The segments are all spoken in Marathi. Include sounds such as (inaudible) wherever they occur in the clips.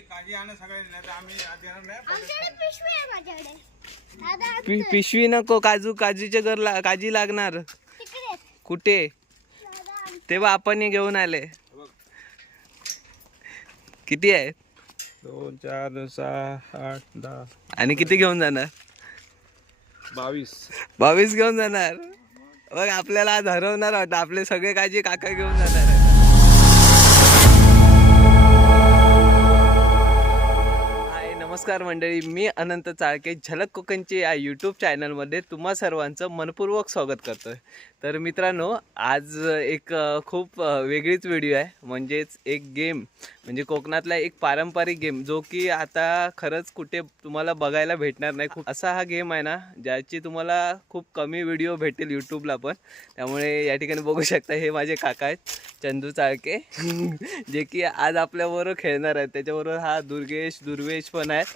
काळजी आणा सगळ्यांनी नाही तर आम्ही आज येणार नाही. आमच्याकडे पिशवी आहे माझ्याकडे. दादा पि पिशवी नको काजू काजूच्या घर ला काजी लागणार. तिकडे कुठे? दादा तेव्हा आपण हे घेऊन आले. किती आहे? दोन चार सहा आठ दहा. आणि किती घेऊन जाणार? बावीस. बावीस घेऊन जाणार. बघ आपल्याला आज हरवणार वाटतं. आपले सगळे काळजी काका घेऊन जाणार. नमस्कार मंडळी मी अनंत चाळके झलक कोकणचे या यूट्यूब चॅनलमध्ये तुम्हा सर्वांचं मनपूर्वक स्वागत करतो तर मित्रांनो आज एक खूप वेगळीच व्हिडिओ आहे. म्हणजेच एक गेम म्हणजे कोकणातला एक पारंपरिक गेम जो की आता खरंच कुठे तुम्हाला बघायला भेटणार नाही. खूप असा हा गेम आहे ना ज्याची तुम्हाला खूप कमी व्हिडिओ भेटेल यूट्यूबला पण. त्यामुळे या ठिकाणी बघू शकता हे माझे काका आहेत चंदू चाळके. (laughs) जे की आज आपल्याबरोबर खेळणार आहेत. त्याच्याबरोबर हा दुर्गेश दुर्वेश पण आहेत.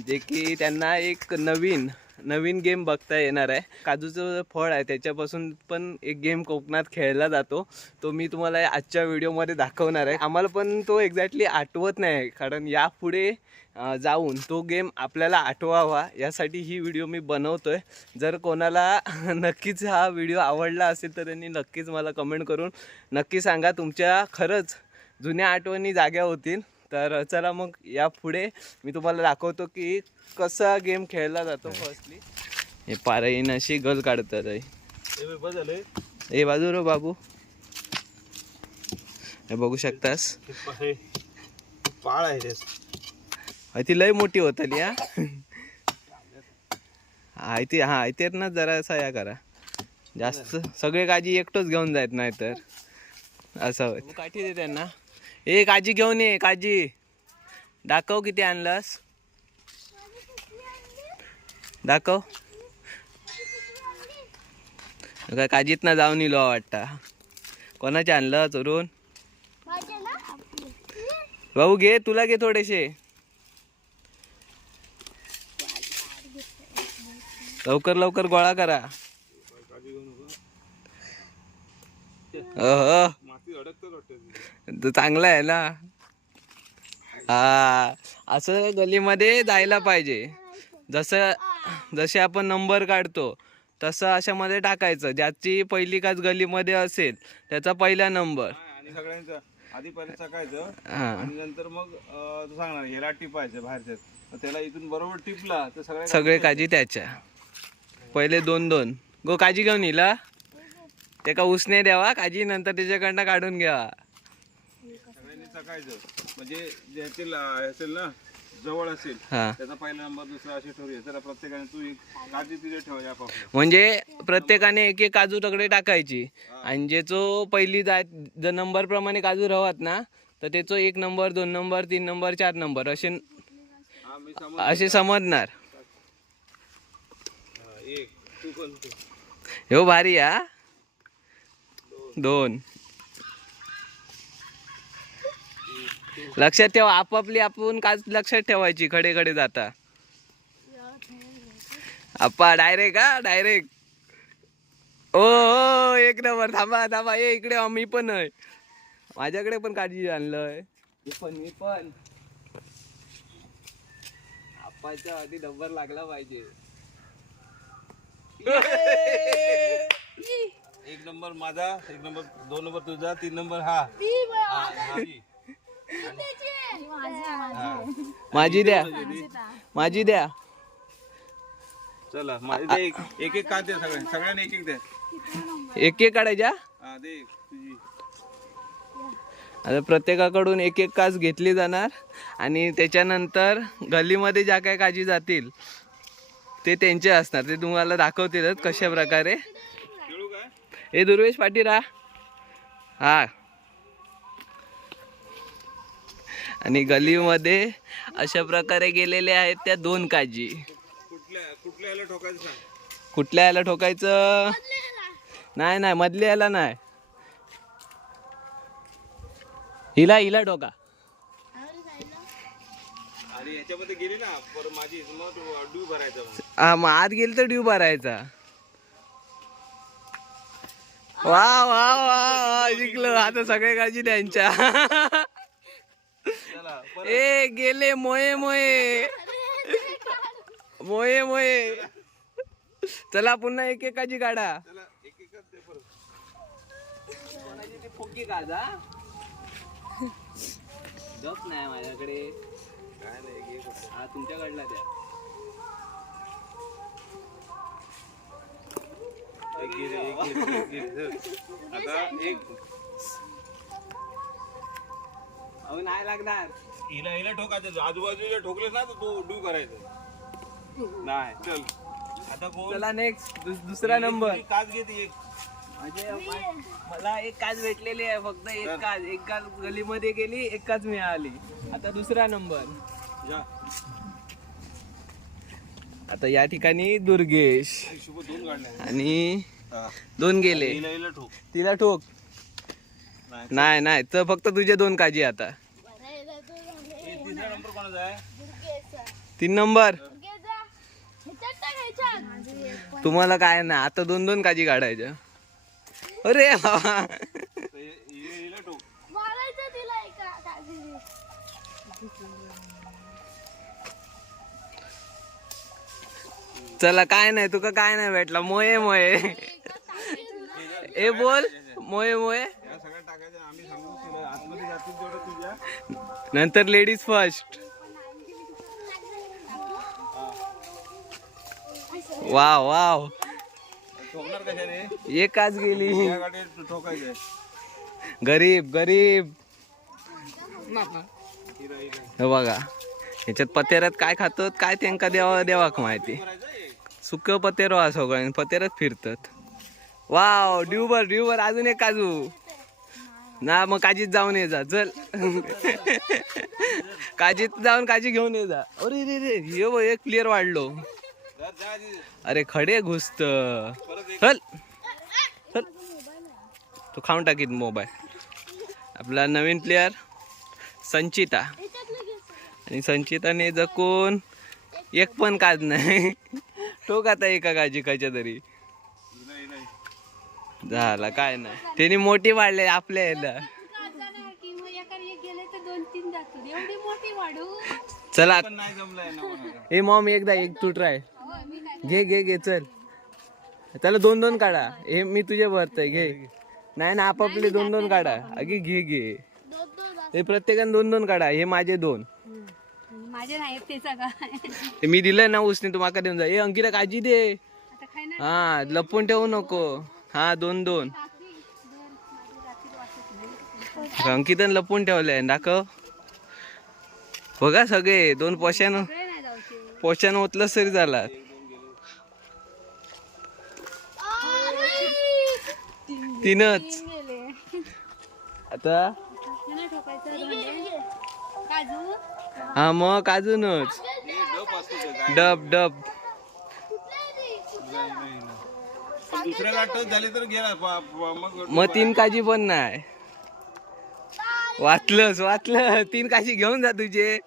जे की त्यांना एक नवीन नवीन गेम बघता येणार आहे. काजूचं फळ आहे त्याच्यापासून पण एक गेम कोकणात खेळला जातो. तो मी तुम्हाला आजच्या व्हिडिओमध्ये दाखवणार आहे. आम्हाला पण तो एक्झॅक्टली आठवत नाही कारण यापुढे जाऊन तो गेम आपल्याला आठवावा यासाठी ही व्हिडिओ मी बनवतोय. जर कोणाला (laughs) नक्कीच हा व्हिडिओ आवडला असेल तर त्यांनी नक्कीच मला कमेंट करून नक्की सांगा. तुमच्या खरंच जुन्या आठवणी जाग्या होतील. तर चला मग यापुढे मी तुम्हाला दाखवतो की कसा गेम खेळला जातो फर्स्टली हे पाराईन अशी गल काढतात ए बाजू रो बाबू. हे बघू शकतास? पाळ आहे ती लय मोठी होतली हा. हाय ती हा ते ना जरा असा या करा. जास्त सगळे काजी एकटोच घेऊन जायत नाही तर असं काठी दे त्यांना. ए काजी घेऊन ये काजी दाखव किती आणलंस. दाखव. काय काजीत ना जाऊन इलो वाटता. कोणाचे आणलं चोरून? भाऊ घे तुला घे थोडेसे. लवकर लवकर गोळा करा. अह, हो तो चांगला आहे ना? हा. असं गलीमध्ये जायला पाहिजे. जसं जसे आपण नंबर काढतो तसं अशामध्ये टाकायचं. ज्याची पहिली काच गलीमध्ये असेल त्याचा पहिला नंबर. आणि सगळ्यांचं आधीपर्यंत सकाळचं आणि नंतर मग अं, तू सांगणार ह्याला टिपायचं बाहेरच्या मग त्याला इथून बरोबर टिपला तर सगळ्या सगळे काजी त्याच्या. पहिले दोन दोन. गो काजी घेऊन येईल हा? ते का उसने द्यावा काजी नंतर त्याच्याकडनं काढून घ्यावा. सगळ्यांनी म्हणजे ज्यातील अं, असेल ना जवळ असेल त्याचा पहिला नंबर दुसरा असे ठरवूया तर प्रत्येकाने तू एक काळजी तिथे ठेव या पासून. म्हणजे प्रत्येकाने एक एक काजू तगडे टाकायची. आणि जे जो पहिली जाय जर नंबर प्रमाणे काजू राहत ना तर त्याचो एक नंबर दोन नंबर तीन नंबर चार नंबर असे असे समजणार. एक. हो भारी हा. दोन. लक्षात ठेवा आपापली आपण काच लक्षात ठेवायची? खडे खडे जाता. आप्पा डायरेक्ट हा डायरेक्ट ओ ओ, एक नंबर. थांबा थांबा. ये इकडे मी पण आहे. माझ्याकडे पण काळजी आणलंय. मी पण मी पण. आप्पाच्या आधी नंबर लागला पाहिजे. (laughs) (laughs) एक नंबर माझा एक नंबर दोन नंबर तुझा तीन नंबर हा. हा, माझी. माझी. द्या. माझी द्या. चला माझी दे. एक एक एक का दे सगळ्यांनी सगळ्यांनी एक एक दे. एक एक काढायच्या? हा दे एक, तुझी. आता प्रत्येकाकडून एक एक कास घेतली जाणार आणि त्याच्यानंतर गल्लीमध्ये ज्या काय काजी जातील ते त्यांचे असणार. ते तुम्हाला दाखवतीलच कशा प्रकारे. हे दुर्वेश पाटील हा. हा. आणि गल्लीमध्ये अशा प्रकारे गेलेले आहेत त्या दोन काजी. कुठल्या याला ठोकायचं नाही नाही मधल्या याला नाही. हिला हिला ठोका. हा मग आत गेली तर ड्यू भरायचा. वा वा वा वा. जिंकलो आता सगळे काळजी त्यांच्या. ए गेले मोये मोये. मोये मोये. चला पुन्हा एक एकाची काढा. चला एक एकच दे परत. फुकी काढा? नाही माझ्याकडे. काय नाही एक एक होतं. हा तुमच्याकडला द्या. एक घे रे, एक घे, एक घे, धर. आता एक. अहो नाही लागणार. हिला हिला ठोकायचं आजूबाजूला ठोकले ना तर तू डू करायचं. नाही. चल. आता कोण? चला नेक्स्ट दुसरा नंबर काच घे ती एक म्हणजे मा- मला एक काच भेटलेली आहे फक्त एक काच. एक काच गलीमध्ये गेली एक काच मिळाली. आता दुसरा नंबर जा. आता या ठिकाणी दुर्गेश आणि दोन गेले. तिला ठोक. नाही नाही तर फक्त तुझे दोन काजी आता. तीन नंबर. तुम्हाला काय ना आता दोन दोन काजी काढायच्या अरे चला काय नाही तुका काय नाही भेटला. मोये मोये. ए बोल. मोये मोये. नंतर लेडीज फर्स्ट. Wow wow. एकाच गेली. गरीब गरीब. बघा ह्याच्यात पतेरात काय खातो काय त्यांका देवा देवाक माहिती. करायचं सुक पतेरो हा सगळ्यांनी पतेरच फिरतात. वाव ड्युबर ड्युबर अजून एक काजू. ना मग काजीत जाऊन ये जा चल. (laughs) काजीत जाऊन काजी घेऊन ये जा. अरे रे रे हे बघ, एक प्लेअर वाढलो. अरे खडे घुसत. चल. चल. तू खाऊन टाकीत मोबाईल. आपला नवीन प्लेअर संचिता. आणि संचिताने जकून एक पण काज नाही. ठोक आता एका काजी कशा तरी? झाला काय नाही. त्याने मोठी वाढले आपल्या याला. चला. ए मॉम एकदा एक तू ट्राय घे घे घे चल. त्याला दोन दोन काढा. हे मी तुझे भरतय घे. नाही ना आपापले दोन दोन काढा. अगे घे घे. हे प्रत्येकाने दोन दोन काढा. हे माझे दोन. माझे नाही ते मी दिलंय ना उसने तू माका देऊन जा. ए अंकिता काळजी दे. आता हा लपून ठेवू नको. हा दोन दोन. अंकितन लपून ठेवलंय दाखव. बघा सगळे दोन पोशान सगळे नाही जाऊचे पोशान ओतलं तरी झाला. तीनच. गेले. आता? हा मग अजूनच. डब. डब. मग तीन काजी पण नाही. वाचलंच वाचलं तीन काशी घेऊन जा तुझे.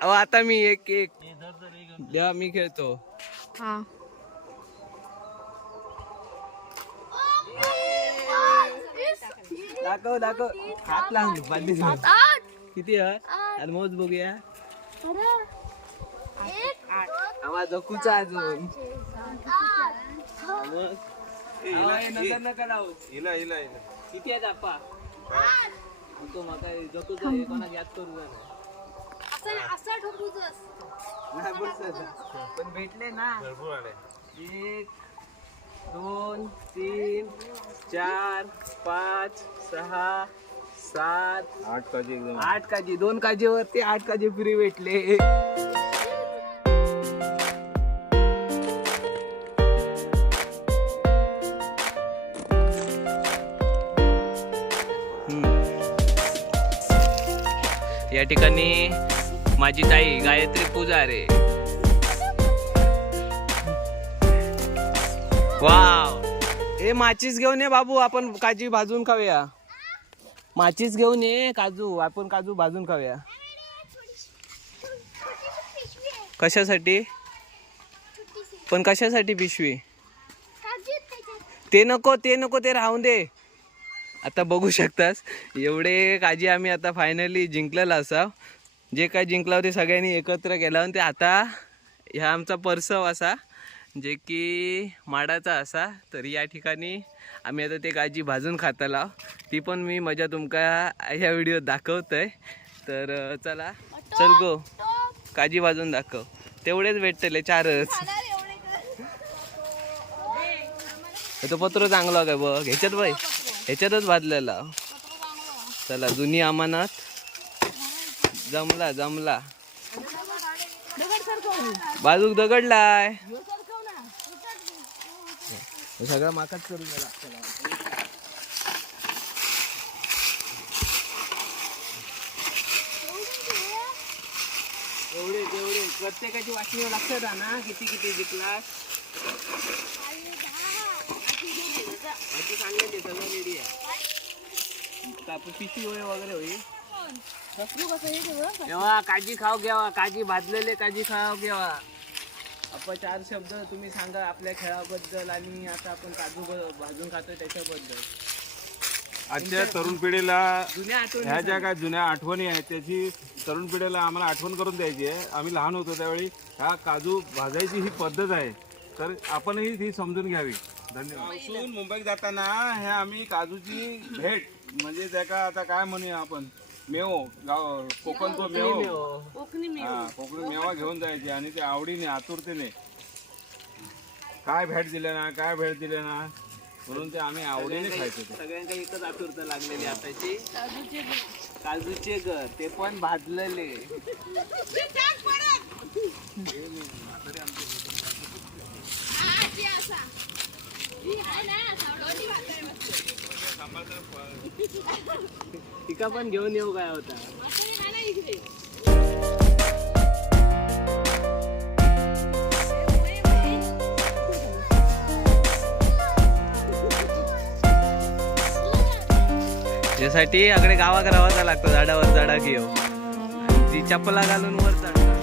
अहो, आता मी एक एक. द्या मी खेळतो. हा. दाखव दाखव. हात लावून. किती आहे आणि मोज बघूया. आवाज जकूचा अजून. हे नंतर नका लावू. किती आहेत आप्पा तो माका जकूचा हे कोणाक याद करू ठोकूच पण भेटले ना. भरपूर आले. एक दोन तीन चार पाच सहा सात आठ काजी एकदम. आठ काजी दोन काजीवरती आठ काजी फ्री भेटले. या ठिकाणी माझी ताई गायत्री पुजारे. वाव. ए माचीस घेऊन ये बाबू आपण काजी भाजून खाऊया. माचीस घेऊन ये काजू. आपण काजू भाजून खाऊया. कशासाठी? पण कशासाठी पिशवी? ते नको ते नको ते राहून दे. आता बघू शकतास. एवढे काजी आम्ही आता फायनली जिंकलेला असा जे काय जिंकला ते सगळ्यांनी एकत्र केला. आणि ते आता ह्या आमचा परसव असा. जे की माडाचा असा तर या ठिकाणी आम्ही आता ते काजी भाजून खाताला ती पण मी मजा तुमका ह्या व्हिडिओत दाखवतोय. तर चला चल गो. काजी भाजून दाखव. तेवढेच भेटतले चारच. तो पत्र चांगला काय बघ. ह्याच्यात बाई ह्याच्यातच भाजलेला चला जुनी अमानात जमला जमला. बाजूक दगडलाय. सगळं माकाच करून द्यायला एवढे प्रत्येकाची वाटणी लक्षात ना? किती किती जिंकला? सांगले सगळं रेडी आहे कापूस होय वगैरे होईल तेव्हा काजी खाऊ घ्यावा काजी भाजलेले काजी खाऊ घ्यावा. आपण चार शब्द तुम्ही सांगा आपल्या खेळाबद्दल आणि आता आपण काजू ब- भाजून खातोय त्याच्याबद्दल. आजच्या तरुण पिढीला जुन्या आठवणी ह्या ज्या काय जुन्या आठवणी आहेत त्याची तरुण पिढीला आम्हाला आठवण करून द्यायची आहे. आम्ही लहान होतो त्यावेळी ह्या काजू भाजायची ही पद्धत आहे. तर आपणही ती समजून घ्यावी. धन्यवाद. मुंबईत जाताना हे आम्ही काजूची भेट म्हणजे त्याका आता काय म्हणूया आपण? मेव गाव कोकण तो मेव. हा कोकणी मेवा घेऊन जायचे आणि ते आवडीने आतुरतेने. काय भेट दिले ना काय भेट दिले ना म्हणून ते आम्ही आवडीने खायचो ते. सगळ्यांका एकच आतुरता लागलेली आताची. काजूचे घर. ते पण भाजलेले. तिका पण घेऊन येऊ काय होता. त्यासाठी आकडे गावाक राहायचा लागतो झाडावर झाडा घेऊ. ती चपला घालून वर चढतात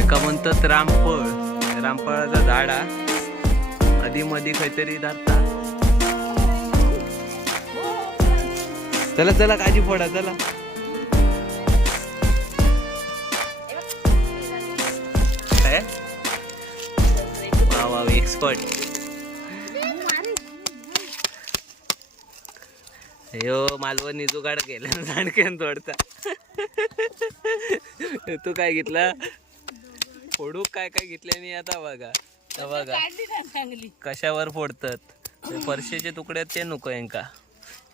एका म्हणतात रामफळ. रामफळाचा झाड. हा आधी मधी काहीतरी चला चला काजी फोडा चला. काय? वा वा एक्सपर्ट यो मालवणी जुगाड केला जाणक्यान तोडता. तू काय घेतला? फोडू काय काय घेतल्याने आता बघा. बघा. कशावर फोडतात? परशेचे तुकडे ते नको यांका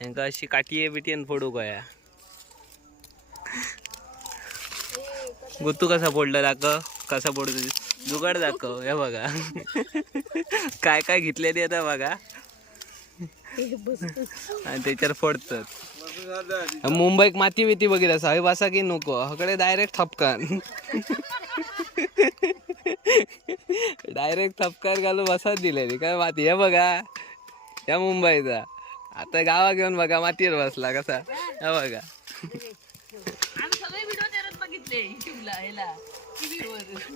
यांका अशी काठी बिटीन फोडू गया. गुत्तू कसा फोडला दाखव कसा फोडतो जुगाड दाखव हे बघा. काय काय घेतले ते आता बघा. आणि त्याच्यावर फोडतात. मुंबईक माती बिती बघितलं साहेब हवी बसा की नको हकडे डायरेक्ट थपकान. डायरेक्ट थपकार घालून बसात दिले काय माती हे बघा. या मुंबईचा. आता गावा घेऊन बघा मातीवर बसला कसा. हे बघा.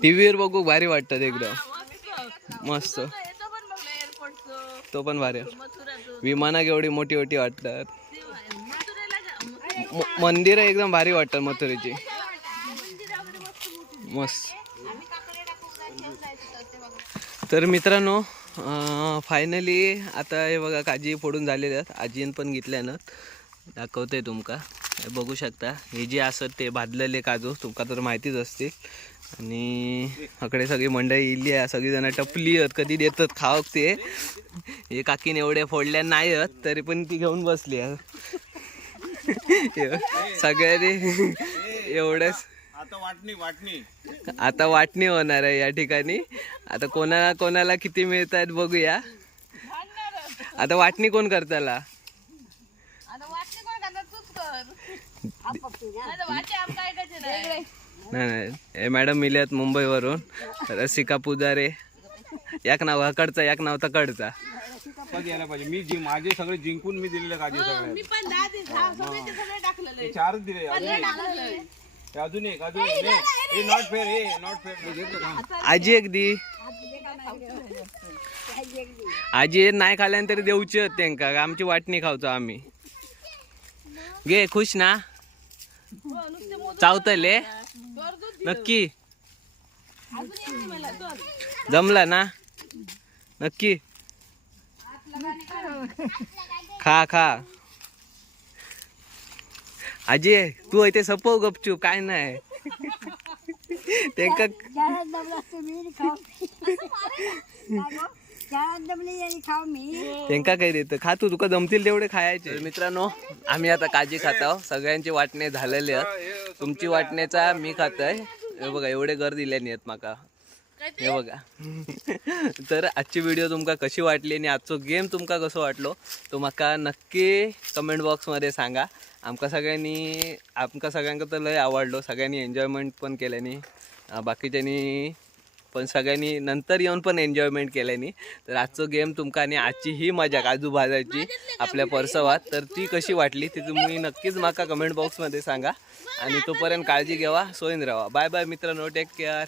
टीव्हीवर. बघू भारी वाटतात एकदम. मस्त. तो पण भारी. विमाना केवढी मोठी मोठी वाटतात. मंदिर एकदम भारी वाटतात मथुरेची. मस्त. तर मित्रांनो फायनली आता हे बघा काजी फोडून झालेले आहेत. आजीन पण घेतल्यानं दाखवते तुमका. हे बघू शकता. हे जे असत ते भाजलेले काजू तुमका तर माहितीच असतील. आणि अकडे सगळी मंडळी इली आहे. सगळीजणं टपली आहेत. कधी देतात खावक ते. हे काकीने एवढे फोडल्या नाही आहेत तरी पण ती घेऊन बसली आहे. (laughs) सगळ्यांनी एवढंच आता वाटणी वाटणी. आता वाटणी होणार आहे या ठिकाणी. आता कोणाला कोणाला किती मिळत आहेत बघूया. आता वाटणी कोण करताला नाही नाही. हे मॅडम मिल्यात मुंबईवरून. रसिका पुजारे. याक नाव हकडचा याक नाव तकडचा. पाहिजे. मी जिं- माझे सगळे जिंकून मी दिलेले काजू सगळे. हे चारच दिले. अजून एक. हे अजून एक अजून एक नॉट फेअर हे नॉट फेअर आजी एक दी. आजी नाही खाल्यान तरी देऊचे त्यांका. आमची वाटणी खावचो आम्ही. घे खुश ना. चावतले. नक्की. जमला ना? नक्की. खा खा. आजी तू इथे सपव गपचूप काय नाही. त्यांका त्यांका काय देतं? खा तू तुका जमतील तेवढे खायचे. तर मित्रांनो आम्ही आता काजी खात आहोत. सगळ्यांची वाटणे झालेले आहेत. तुमची वाटण्याचा मी खातोय. हे बघा एवढे घर दिले नाहीत माका. हे बघा. (laughs) तर आजची व्हिडिओ तुमका कशी वाटली आणि आजचो गेम तुमका कसो वाटलो तो म्हाका नक्की कमेंट बॉक्समध्ये सांगा. आमका सगळ्यांनी आमका सगळ्यांका तर लय आवडलो सगळ्यांनी एन्जॉयमेंट पण केल्यानी बाकीच्यांनी पण सगळ्यांनी नंतर येऊन पण एन्जॉयमेंट केल्यानी तर आजचो गेम तुमका आणि आजची ही मजा काजू भाजायची आपल्या परसवात. तर ती कशी वाटली ती तुम्ही नक्कीच माका कमेंट बॉक्समध्ये सांगा. आणि तोपर्यंत काळजी घ्यावा सोयीन राहा बाय बाय मित्रांनो टेक केअर